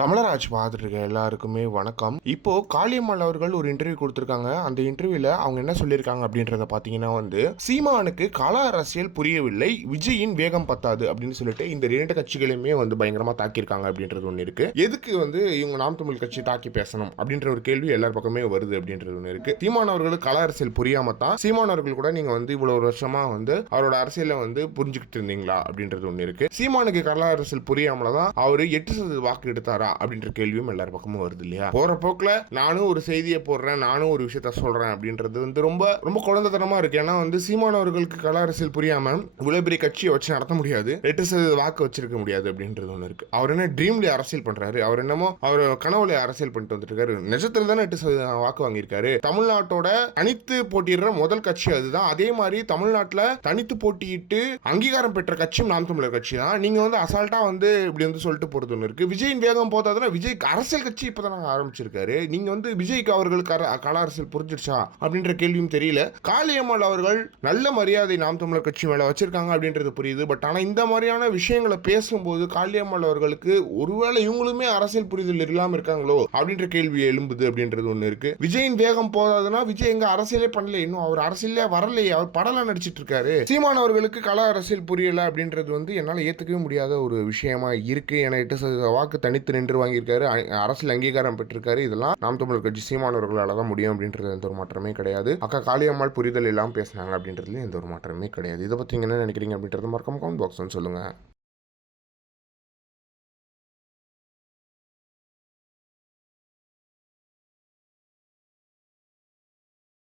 தமிழராஜ் பார்த்துட்டு இருக்க எல்லாருக்குமே வணக்கம். இப்போ காளியம்மாள் அவர்கள் ஒரு இன்டர்வியூ கொடுத்துருக்காங்க. அந்த இன்டர்வியூல அவங்க என்ன சொல்லியிருக்காங்க அப்படின்றத பார்த்தீங்கன்னா வந்து சீமானுக்கு கள அரசியல் புரியவில்லை விஜயின் வேகம் பத்தாது அப்படின்னு சொல்லிட்டு இந்த இரண்டு கட்சிகளையுமே வந்து பயங்கரமா தாக்கியிருக்காங்க அப்படின்றது ஒன்று இருக்கு. எதுக்கு வந்து இவங்க நாம் தமிழ் கட்சி தாக்கி பேசணும் அப்படின்ற ஒரு கேள்வி எல்லார் பக்கமே வருது அப்படின்றது ஒன்று இருக்கு. சீமான் அவர்களுக்கு கள அரசியல் புரியாம தான் சீமான் அவர்கள் கூட நீங்க வந்து இவ்வளவு வருஷமா வந்து அவரோட அரசியலை வந்து புரிஞ்சுக்கிட்டு இருந்தீங்களா அப்படின்றது ஒன்று இருக்கு. சீமானுக்கு கலா அரசியல் புரியாமல தான் அவர் எட்டு சதவீத வாக்கு எடுத்தார் அப்படின்ற கேள்வியும் எல்லார் பக்கமும் வருது இல்லையா? போற போக்குல நானும் ஒரு செய்தியை போடுறேன் நானும் ஒரு விஷயத்த சொல்றேன் அப்படின்றது வந்து ரொம்ப ரொம்ப குழந்தைத்தனமா இருக்கு. ஏன்னா வந்து சீமான் அவர்களுக்கு கல அரசியல் புரியாம இவ்வளவு பெரிய கட்சியை வச்சு நடத்த முடியாது. எட்டு சதவீத வாக்கு வச்சிருக்க முடியாது அப்படின்றது ஒன்று இருக்கு. அவர் என்ன ட்ரீம்ல அரசியல் பண்றாரு அவர் என்னமோ அவர் கனவுல அரசியல் பண்ணிட்டு வந்துட்டு இருக்காரு நிஜத்துல தானே எட்டு சதவீத வாக்கு வாங்கியிருக்காரு. தமிழ்நாட்டோட தனித்து போட்டியிடுற முதல் கட்சி அதுதான். அதே மாதிரி தமிழ்நாட்டுல தனித்து போட்டியிட்டு அங்கீகாரம் பெற்ற கட்சியும் நாம் தமிழர் கட்சி தான் நீங்க வந்து அசால்ட்டா வந்து இப்படி வந்து சொல்லிட்டு போறது ஒன்று இருக்கு. விஜயின் வேகம் போதாதுன்னா விஜய் அரசியல் கட்சி இப்போ தான் ஆரம்பிச்சிருக்காரு. நீங்க வந்து விஜய்க்கு அவர்களுக்கு அர- கள அரசியல் புரிஞ்சிருச்சா அப்படின்ற கேள்வியும் தெரியல. காளியம்மாள் அவர்கள் நல்ல மரியாதை நாம் தமிழர் கட்சி மேலே வச்சிருக்காங்க அப்படின்றது புரியுது. பட் ஆனால் இந்த மாதிரியான விஷயங்களை பேசும்போது காளியம்மாள் அவர்களுக்கு ஒருவேளை இவங்களுமே அரசியல் புரிதல் இல்லாமல் இருக்காங்களோ அப்படின்ற கேள்வி எழும்புது அப்படின்றது ஒன்று இருக்கு. விஜயின் வேகம் போதாதுன்னா விஜய் எங்க அரசியலே பண்ணல. இன்னும் அவர் அரசியலே வரலையே. அவர் படலாம் நடிச்சிட்டு இருக்காரு. சீமான் அவர்களுக்கு கல அரசியல் புரியல அப்படின்றது வந்து என்னால் ஏற்றுக்கவே முடியாத ஒரு விஷயமா இருக்கு. என எட்டு சதவீத வாக்கு தனித்து நின்று வாங்கியிருக்காரு. அரசியல் அங்கீகாரம் பெற்றிருக்காரு. இதெல்லாம் நாம் தமிழர் கட்சி சீமானவர்களால் தான் முடியும் அப்படின்றது எந்த ஒரு மாற்றமே கிடையாது. அக்கா காளியம்மாள் புரிதல் எல்லாம் பேசினாங்க அப்படின்றதுல எந்த ஒரு மாற்றமே கிடையாது. இதை பத்தி என்ன நினைக்கிறீங்க அப்படின்றத மறக்காம கமெண்ட் பாக்ஸ் சொல்லுங்க.